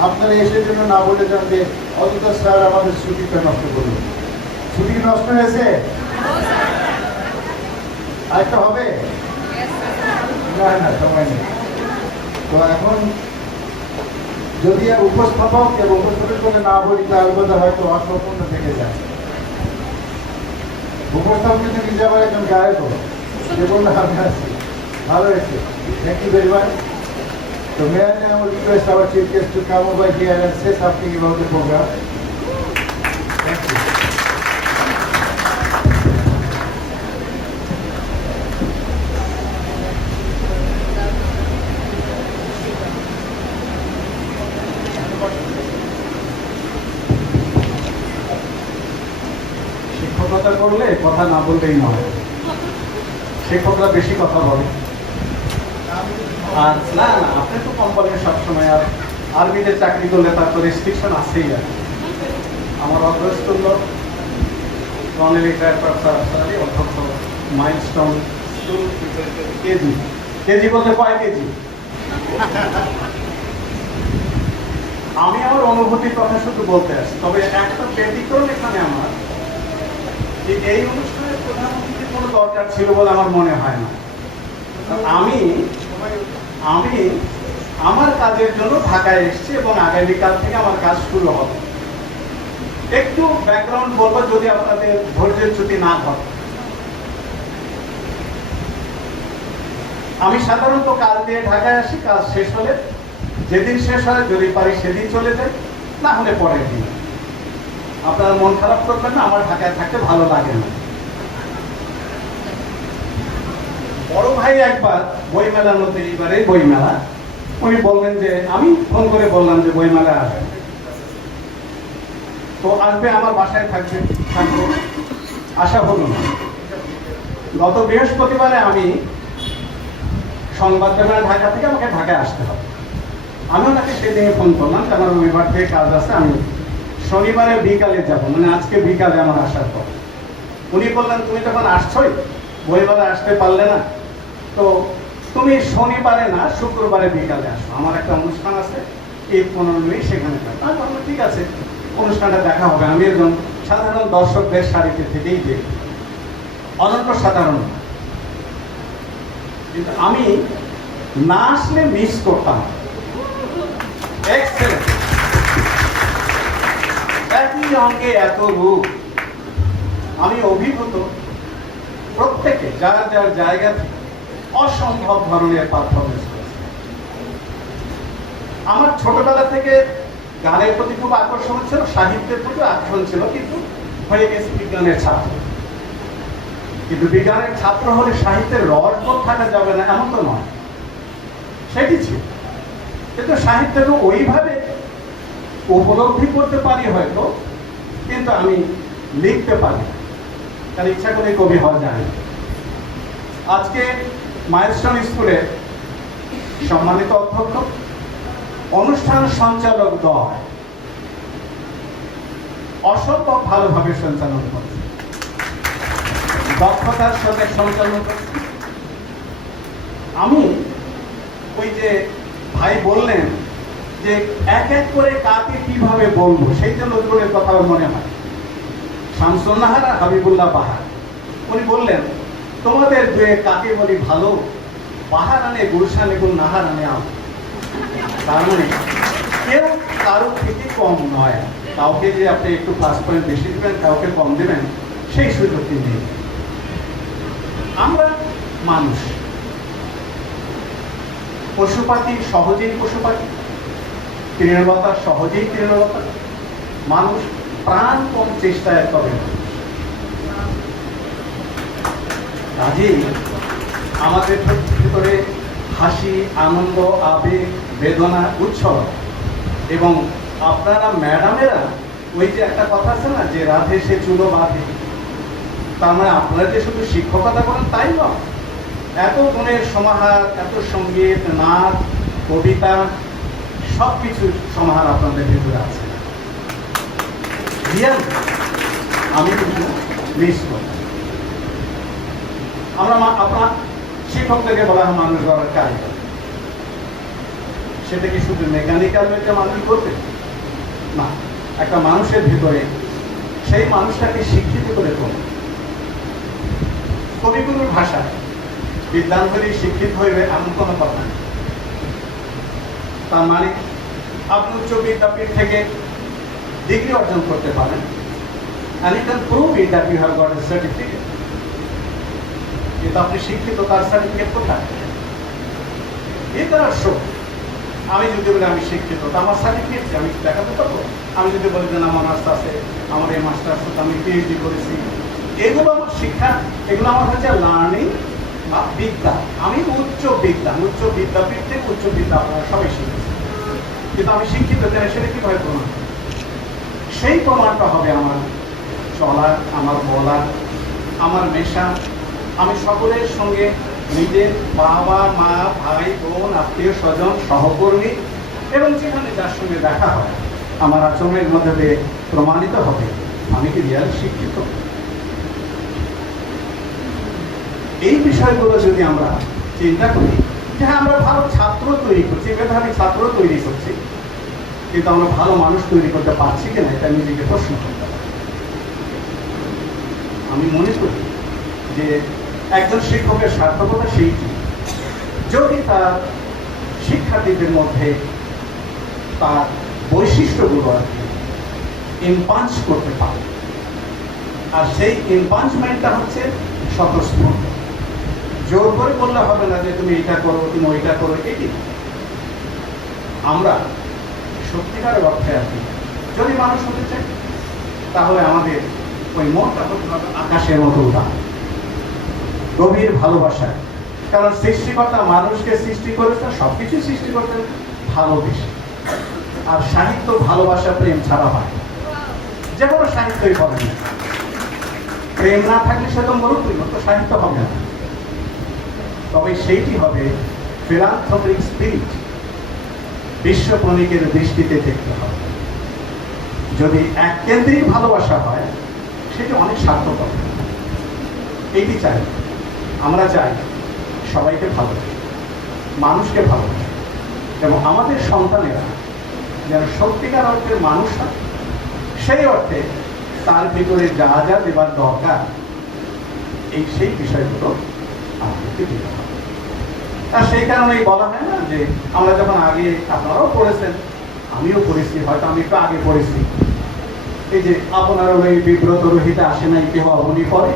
আপনারা এসে জন্য না বলে যান যে অন্তত স্যার আমাদের ছুটিটা নষ্ট করল। ছুটি নষ্ট হয়েছে? আরেকটা হবে না, না সময় নেই। তো এখন যদি আর উপস্থাপক এবং উপস্থাপক করে না বলি তাহলে বোধ হয়তো অসম্পূর্ণ থেকে যায়। উপস্থাপক কিন্তু নিজে আবার একজন গায়ক, যে বললো আমি আছি, ভালো হয়েছে, thank you very much. So may I now request our chief guest to come over here and say something about the program. Thank you. শিক্ষকতা করলে কথা না বললেই নয়, শিক্ষকরা বেশি কথা বলে। আর না না, আপনি তো কম বলেন সবসময়, আর আর্মিতে চাকরি করলে তার তো রেস্ট্রিকশন আছেই। আর আমার অগ্রস্থ রনেলিকা প্রফেসর অধ্যক্ষ মাইলস্টোন স্কুল কেজি কেজি বলতে কয় কেজি। আমি আমার অনুভূতির কথা শুধু বলতে আসি, তবে একটা ব্যতিক্রম এখানে আমার, যে এই অনুষ্ঠানের প্রধানমন্ত্রীর কোনো দরকার ছিল বলে আমার মনে হয় না। আমি আমি আমার কাজের জন্য ঢাকায় এসেছি এবং আগামীকাল থেকে আমার কাজ শুরু হবে। একটু ব্যাকগ্রাউন্ড বলবো যদি আপনাদের ধৈর্যের চ্যুতি না হয়। আমি সাধারণত কাজ দিয়ে ঢাকায় আসি, কাজ শেষ হলে যেদিন শেষ হয় যদি পারি সেদিন চলে যাই, না হলে পরের দিন। আপনারা মন খারাপ করবেন না, আমার ঢাকায় থাকতে ভালো লাগে না। বড় ভাই একবার বইমেলার মধ্যে, এইবারে বইমেলা, উনি বললেন যে, আমি ফোন করে বললাম যে বইমেলা আসবে, তো আসবে আমার বাসায় থাকবে, থাকবো। আশা হলো না। গত বৃহস্পতিবারে আমি সংবাদ দেবেন ঢাকা থেকে, আমাকে ঢাকায় আসতে হবে। আমি ওনাকে সেদিনে ফোন করলাম যে আমার রবিবার থেকে কাজ আছে, আমি শনিবারে বিকালে যাব, মানে আজকে বিকালে আমার আসার পর। উনি বললেন তুমি যখন আসছোই, বইবারে আসতে পারলে না, তো তুমি শনিবারে না শুক্রবারে বিকালে আসো, আমার একটা অনুষ্ঠান আছে এই 15 মিনিট সেখানে থাকো। আমি বললাম ঠিক আছে, অনুষ্ঠানটা দেখা হবে। আমি একজন সাধারণ দর্শকদের সারিতে থেকেই দেখি, অনন্ত সাধারণ, কিন্তু আমি না আসলে মিস করতাম। এক্সেলেন্ট, একই অঙ্গে এত রূপ। আমি অভিভূত, প্রত্যেকে যার যার জায়গা থেকে অসম্ভব ধরনের পারফরমেন্স করেছে। আমার ছোটবেলা থেকে গানের প্রতি খুব আকর্ষণ ছিল, সাহিত্যের প্রতি আকর্ষণ ছিল, কিন্তু হয়ে গেছে বিজ্ঞানের ছাত্র। কিন্তু বিজ্ঞানের ছাত্র হলে সাহিত্যের রসবোধ থাকা যাবে না এমন তো নয়, সেটি ছিল। কিন্তু সাহিত্যকে ওইভাবে উপলব্ধি করতে পারি হয়তো, কিন্তু আমি লিখতে পারি, তার ইচ্ছা করে কবি হওয়া যায় না। আজকে মাইলস্টোন স্কুলের সম্মানিত অধ্যক্ষ, অনুষ্ঠান সঞ্চালক দল অসম্ভব ভালোভাবে সঞ্চালন করে, দক্ষতার সাথে সঞ্চালন করে। আমি ওই যে ভাই বললেন যে এক এক করে কাকে কিভাবে বলবো, সেই জন্য নজরুলের কথা মনে হয়। শামসুন নাহার আর হাবিবুল্লাহ বাহার, উনি বললেন তোমাদের দুয়ে কাকে বলি ভালো, বাহার আনে গুলশান এবং নাহার আনে আম। তার মানে কেউ কারোর থেকে কম নয়, কাউকে যে আপনি একটু প্লাস পয়েন্ট বেশি দেবেন, কাউকে কম দেবেন, সেই সুযোগটি নেই। আমরা মানুষ, পশুপাখি সহজেই পশুপাখি, তৃণলতা সহজেই তৃণলতা, মানুষ প্রাণপণ চেষ্টায় করে। কাজেই আমাদের ভিতরে হাসি, আনন্দ, আবেগ, বেদনা, উৎসব। এবং আপনারা ম্যাডামেরা, ওই যে একটা কথা আছে না যে রাধে সে চুলো বাঁধে, তার মানে আপনারা যে শুধু শিক্ষকতা করেন তাই নয়, এত গুণের সমাহার, এত সঙ্গীত, নাচ, কবিতা, সব কিছুর সমাহার আপনাদের ভিতরে আছে। আমি কিন্তু মিস করি। আমরা আপনার শিক্ষকদেরকে বলা হয় মানুষ গড়ার কারিগর। সেটা কি শুধু মেকানিক্যাল একটা মানুষ করবে না, একটা মানুষের ভিতরে সেই মানুষটাকে শিক্ষিত করে তোলে। কবিগুরুর ভাষায় বিদ্যান্তরী শিক্ষিত হইবে এমন কোনো কথা নেই। তার মানে আপনি উচ্চ বিদ্যাপীঠ থেকে ডিগ্রি অর্জন করতে পারেন, and you can prove it that you have got a certificate. কিন্তু আপনি শিক্ষিত, তার সার্টিফিকেট কোথায়? এটার শো। আমি যদি বলি আমি শিক্ষিত, তো আমার সার্টিফিকেট আমি দেখাতে পারবো? আমি যদি বলি যে আমার মাস্টার আছে, আমার এই মাস্টার্স, আমি পিএইচডি করেছি, এগুলো আমার শিক্ষা, এগুলো আমার হচ্ছে লার্নিং বা বিদ্যা। আমি উচ্চ বিদ্যাপীঠ থেকে উচ্চ বিদ্যা আপনারা সবাই শিখেছি, কিন্তু আমি শিক্ষিত কিনা সেটা কিভাবে প্রমাণ? সেই প্রমাণটা হবে আমার চলা, আমার বলা, আমার মেশা। আমি সকলের সঙ্গে নিজের বাবা, মা, ভাই, বোন, আত্মীয় স্বজন, সহকর্মী এবং যেখানে যার সঙ্গে দেখা হয় আমার আচরণের মধ্যে দিয়ে প্রমাণিত হবে আমি কি রিয়াল শিক্ষিত। এই বিষয়গুলো যদি আমরা চিন্তা করি যে হ্যাঁ আমরা ভালো ছাত্র তৈরি করছি, মেধাবী ছাত্র তৈরি করছি, কিন্তু আমরা ভালো মানুষ তৈরি করতে পারছি কিনা এটা নিজেকে প্রশ্ন করতে হবে। আমি মনে করি যে একজন শিক্ষকের সার্থকতা সেইটি যদি তার শিক্ষার্থীদের মধ্যে তার বৈশিষ্ট্যগুলো আর কি ইম্পাঞ্চ করতে পারে, আর সেই ইম্পাঞ্চমেন্টটা হচ্ছে স্বতঃস্ফূর্ত। জোর করে বললে হবে না যে তুমি এটা করো, তুমি ওইটা করো, এটি আমরা সত্যিকারের অর্থে আর কি যদি মানুষ হতে চাই তাহলে আমাদের ওই মনটা হতে হবে আকাশের মতো উদার, গভীর ভালোবাসা। কারণ সৃষ্টিকর্তা মানুষকে সৃষ্টি করেছেন, সবকিছু সৃষ্টি করতেন ভালোবেসে। আর সাহিত্য ভালোবাসা প্রেম ছাড়া হয়, যে কোনো সাহিত্যই হবে না। প্রেম না থাকলে সে তো মরুপ্রেম, তো সাহিত্য হবে না। তবে সেইটি হবে ফিলান্থ্রপিক স্পিরিট, বিশ্বপ্রণিকের দৃষ্টিতে দেখতে হবে। যদি এককেন্দ্রিক ভালোবাসা হয় সেটি অনেক স্বার্থপর। এইটি চাই, আমরা চাই সবাইকে ভালোবাসি, মানুষকে ভালোবাসি, এবং আমাদের সন্তানেরা যেন সত্যিকার অর্থের মানুষ হয়, সেই অর্থে তার ভিতরে যা যা দেবার দরকার সেই বিষয়গুলো আমাদেরকে দিতে হবে। আর সেই কারণেই বলা হয় না যে আমরা যখন আগে, আপনারাও পড়েছেন, আমিও পড়েছি, হয়তো আমি একটু আগে পড়েছি, এই যে আপনার ওই বিব্রত রহিতে আসে নাই কেহ অমনি করে,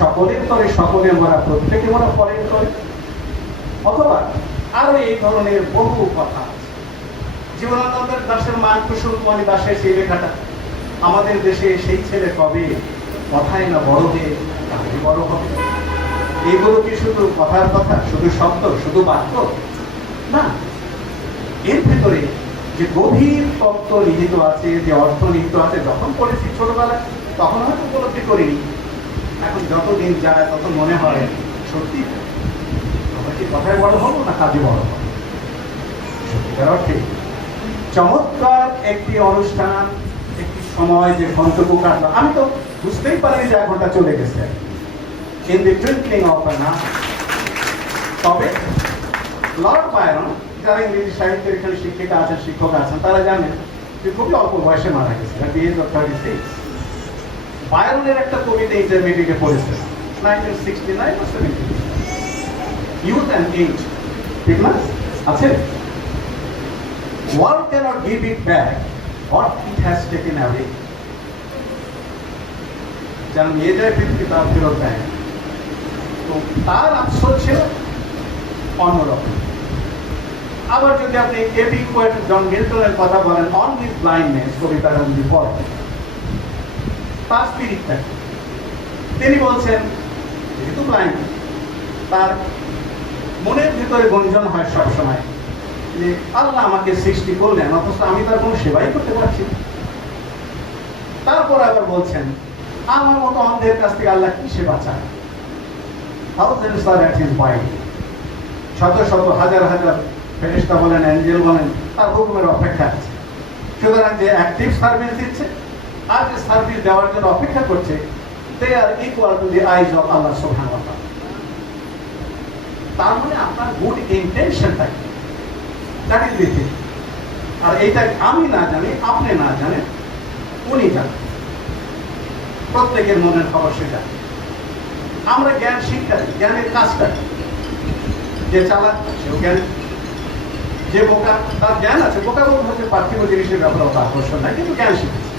সকলের করে সকলে মোরা প্রত্যেকে মোরা পরের করে, অথবা আরো এই ধরনের বহু কথা আছে। জীবনানন্দের দাসের মান কুসুম কুমারী দাসের সেই লেখাটা, আমাদের দেশে সেই ছেলে কবে কথায় না বড় হয়ে তাহলে বড় হবে। এগুলো কি শুধু কথার কথা, শুধু শব্দ, শুধু বাক্য না, এর ভেতরে যে গভীর তত্ত্ব নিহিত আছে, যে অর্থ নিহিত আছে। যখন পড়েছি ছোটবেলায় তখন হয়তো উপলব্ধি করিনি, এখন যতদিন যায় তত মনে হয় সত্যি আমরা কি কথায় বড় হবো না কাজে বড় হবো। সত্যিকার অর্থে চমৎকার একটি অনুষ্ঠান, একটি সময় যে ঘন্টুকু কাটলো, আমি তো বুঝতেই পারিনি যে 1 ঘন্টা চলে গেছে in the twinkling of an eye। তবে লর্ড বায়রন, যারা ইংরেজি সাহিত্যের এখানে শিক্ষিকা আছেন, শিক্ষক আছেন, তারা জানেন যে খুবই অল্প বয়সে মারা গেছে, at the age of 36। বায়রনের একটা কবিতা ইন্টারমিডিয়েটে পড়েছে 1969 or 70, ইউথ অ্যান্ড এজ, ঠিক না আছে? World cannot give it back what it has taken away। যারা নিয়ে যায় পৃথিবী তার ফেরত দেয়। তো তার আফসোস ছিল অন্যরকম। আবার যদি আপনি এপিক পোয়েট জন মিল্টনের কথা বলেন, অন হিজ ব্লাইন্ডনেস কবিতাটা যদি পড়েন, তার স্পিরিটটা তিনি বলছেন যেহেতু ব্লাইন্ড, তার মনের ভিতরে গুঞ্জন হয় সবসময় যে আল্লাহ আমাকে সৃষ্টি করলেন অথচ আমি তার কোনো সেবাই করতে পারছি না। তারপর আবার বলছেন আমার মতো অন্ধের কাছ থেকে আল্লাহ কি সেবা চায়। Thousands are at his bind, শত শত হাজার হাজার ফেরেশতা বলেন, অ্যাঞ্জেল বলেন, তার হুকুমের অপেক্ষা আছে। সুতরাং যে অ্যাক্টিভ সার্ভিস দিচ্ছে আর যে সার্ভিস দেওয়ার জন্য অপেক্ষা করছে, they are equal to the eyes of Allah subhanahu wa ta'ala। তার মানে আপনার গুড ইন্টেনশনটা কি, দ্যাট ইজ দি থিং। আর এইটা আমি না জানি, আপনি না জানেন, উনি জানেন, প্রত্যেকের মনের খবর সে জানে। আমরা জ্ঞান শিক্ষা, জ্ঞানের কাজটা যে চালাক সেও জ্ঞান, যে বোকা তার জ্ঞান আছে, বোকা বোধ হচ্ছে পার্থিব জিনিসের ব্যাপারে অত আকর্ষণ নাই, কিন্তু জ্ঞান শিখেছে।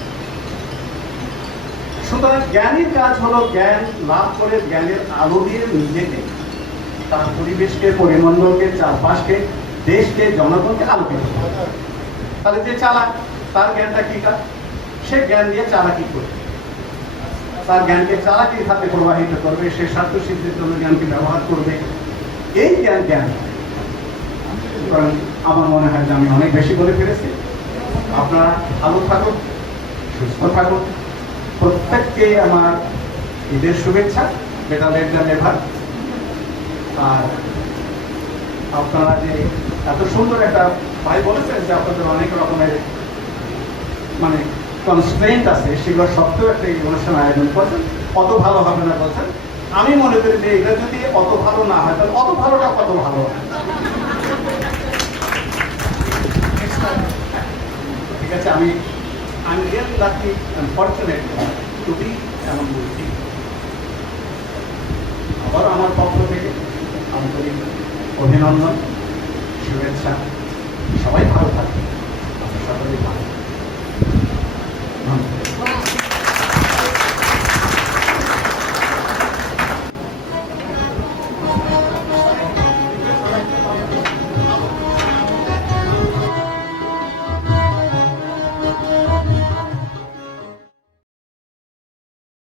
সুতরাং জ্ঞানীর কাজ হলো জ্ঞান লাভ করে জ্ঞানের আলো দিয়ে নিজেকে, তার পরিবেশকে, পরিমণ্ডলকে, চারপাশকে, দেশকে, জনগণকে আলোকিত করে। তাহলে যে চালাক তার জ্ঞানটা কি কাজ, সে জ্ঞান দিয়ে চালাকি করবে, তার জ্ঞানকে চালাকির হাতে প্রবাহিত করবে, সে স্বার্থ সিদ্ধির জন্য জ্ঞানকে ব্যবহার করবে। এই জ্ঞান আমার মনে হয় যে আমি অনেক বেশি বলে ফেলেছি। আপনারা ভালো থাকুন, সুস্থ থাকুন। প্রত্যেককে আমার ঈদের শুভেচ্ছা, বেটা লেট দ্যান নেভার। আর আপনারা যে এত সুন্দর একটা ভাই বলেছেন যে আপনাদের অনেক রকমের মানে কনস্ট্রেন্ট আছে, সেগুলো সত্ত্বেও একটা এই অনুষ্ঠান আয়োজন করছেন। অত ভালো হবে না বলছেন। আমি মনে করি যে এটা যদি অত ভালো না হয় তাহলে অত ভালোটা কত ভালো হয়। ঠিক আছে, আমি really lucky unfortunate to be এমন বলছি। আবার আমার পক্ষ থেকে আন্তরিক অভিনন্দন, শুভেচ্ছা। সবাই ভালো থাকবে, আমরা সকলেই ভালো। ধন্যবাদ।